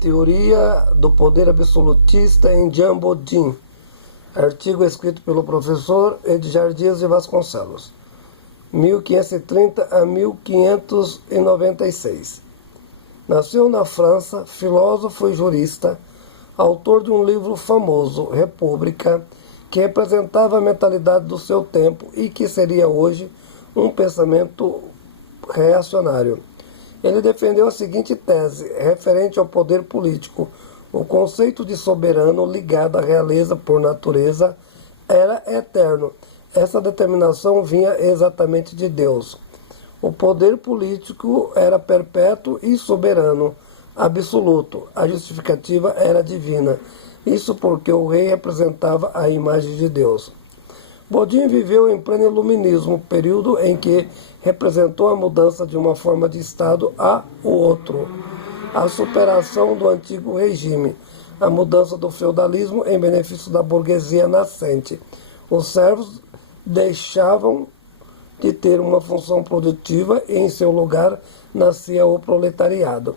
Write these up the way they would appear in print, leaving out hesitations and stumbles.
Teoria do poder absolutista em Jean Bodin. Artigo escrito pelo professor Edgar Dias de Vasconcelos, 1530 a 1596. Nasceu na França, filósofo e jurista, autor de um livro famoso, República, que representava a mentalidade do seu tempo e que seria hoje um pensamento reacionário. Ele defendeu a seguinte tese, referente ao poder político: o conceito de soberano ligado à realeza por natureza era eterno. Essa determinação vinha exatamente de Deus. O poder político era perpétuo e soberano, absoluto. A justificativa era divina. Isso porque o rei representava a imagem de Deus. Bodin viveu em pleno iluminismo, período em que representou a mudança de uma forma de Estado a outro, a superação do antigo regime, a mudança do feudalismo em benefício da burguesia nascente. Os servos deixavam de ter uma função produtiva e em seu lugar nascia o proletariado.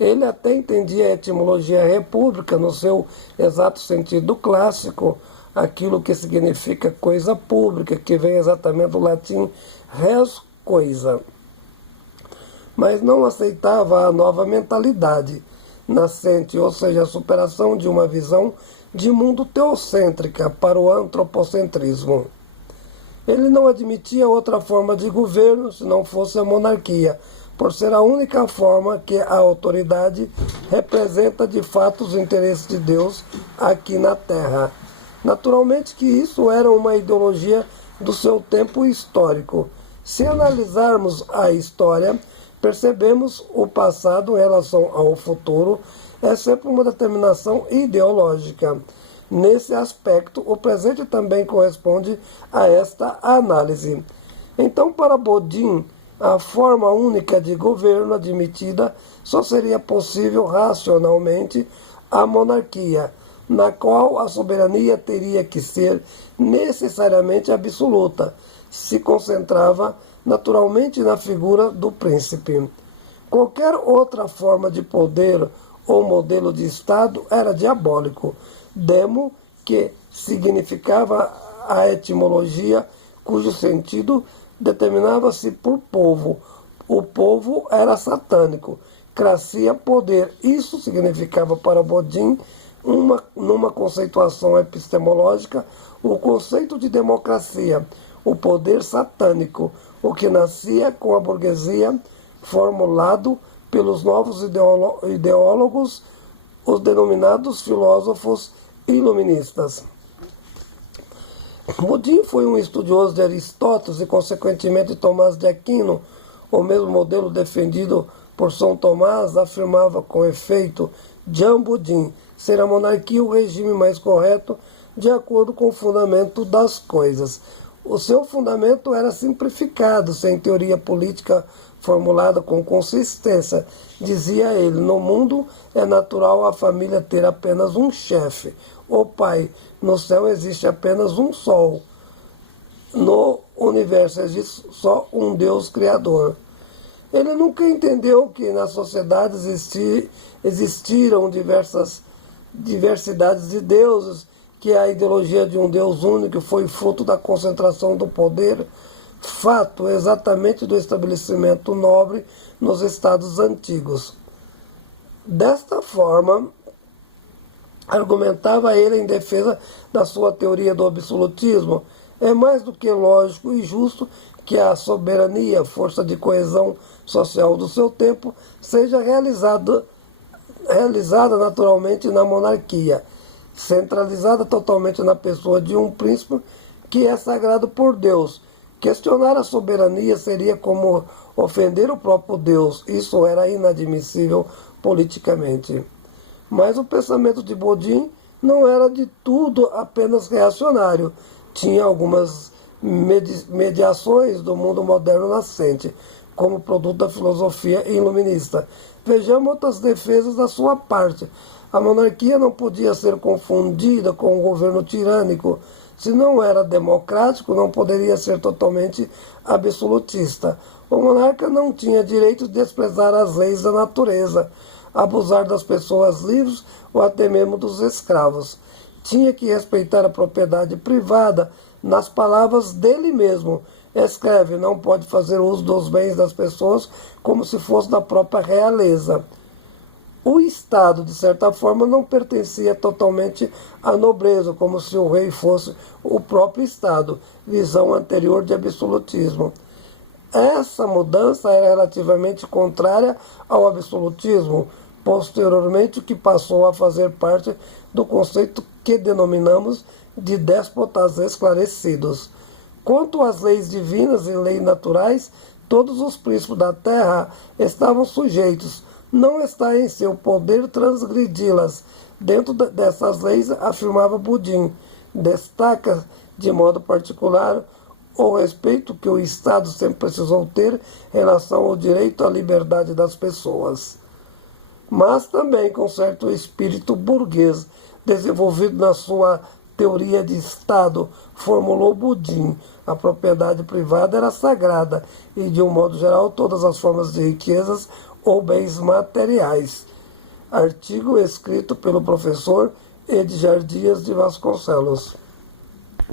Ele até entendia a etimologia república no seu exato sentido clássico, aquilo que significa coisa pública, que vem exatamente do latim res coisa. Mas não aceitava a nova mentalidade nascente, ou seja, a superação de uma visão de mundo teocêntrica para o antropocentrismo. Ele não admitia outra forma de governo se não fosse a monarquia, por ser a única forma que a autoridade representa de fato os interesses de Deus aqui na Terra. Naturalmente que isso era uma ideologia do seu tempo histórico. Se analisarmos a história, percebemos o passado em relação ao futuro é sempre uma determinação ideológica. Nesse aspecto, o presente também corresponde a esta análise. Então, para Bodin, a forma única de governo admitida só seria possível racionalmente a monarquia, na qual a soberania teria que ser necessariamente absoluta, se concentrava naturalmente na figura do príncipe. Qualquer outra forma de poder ou modelo de Estado era diabólico, demo, que significava a etimologia, cujo sentido determinava-se por povo. O povo era satânico, cracia poder. Isso significava para Bodin, numa conceituação epistemológica, o conceito de democracia, o poder satânico, o que nascia com a burguesia, formulado pelos novos ideólogos, os denominados filósofos iluministas. Bodin foi um estudioso de Aristóteles e, consequentemente, de Tomás de Aquino. O mesmo modelo defendido por São Tomás afirmava com efeito Jean Bodin ser a monarquia o regime mais correto de acordo com o fundamento das coisas. O seu fundamento era simplificado, sem teoria política formulada com consistência. Dizia ele: no mundo é natural a família ter apenas um chefe, o pai. No céu existe apenas um sol. No universo existe só um Deus criador. Ele nunca entendeu que na sociedade existiram diversidades de deuses, que a ideologia de um Deus único foi fruto da concentração do poder, fato exatamente do estabelecimento nobre nos estados antigos. Desta forma, argumentava ele em defesa da sua teoria do absolutismo, é mais do que lógico e justo que a soberania, força de coesão social do seu tempo, seja realizada naturalmente na monarquia, centralizada totalmente na pessoa de um príncipe que é sagrado por Deus. Questionar a soberania seria como ofender o próprio Deus. Isso era inadmissível politicamente. Mas o pensamento de Bodin não era de tudo apenas reacionário. Tinha algumas mediações do mundo moderno nascente, como produto da filosofia iluminista. Vejamos outras defesas da sua parte. A monarquia não podia ser confundida com o governo tirânico. Se não era democrático, não poderia ser totalmente absolutista. O monarca não tinha direito de desprezar as leis da natureza. abusar das pessoas livres ou até mesmo dos escravos. Tinha que respeitar a propriedade privada, nas palavras dele mesmo. Escreve, não pode fazer uso dos bens das pessoas como se fosse da própria realeza. O Estado, de certa forma, não pertencia totalmente à nobreza, como se o rei fosse o próprio Estado, visão anterior de absolutismo. Essa mudança era relativamente contrária ao absolutismo, posteriormente que passou a fazer parte do conceito que denominamos de déspotas esclarecidos. Quanto às leis divinas e leis naturais, todos os príncipes da terra estavam sujeitos. Não está em seu poder transgredi-las. Dentro dessas leis, afirmava Budin, destaca de modo particular o respeito que o Estado sempre precisou ter em relação ao direito à liberdade das pessoas. Mas também com certo espírito burguês, desenvolvido na sua teoria de Estado, formulou Budin. A propriedade privada era sagrada e, de um modo geral, todas as formas de riquezas ou bens materiais. Artigo escrito pelo professor Edgar Dias de Vasconcelos.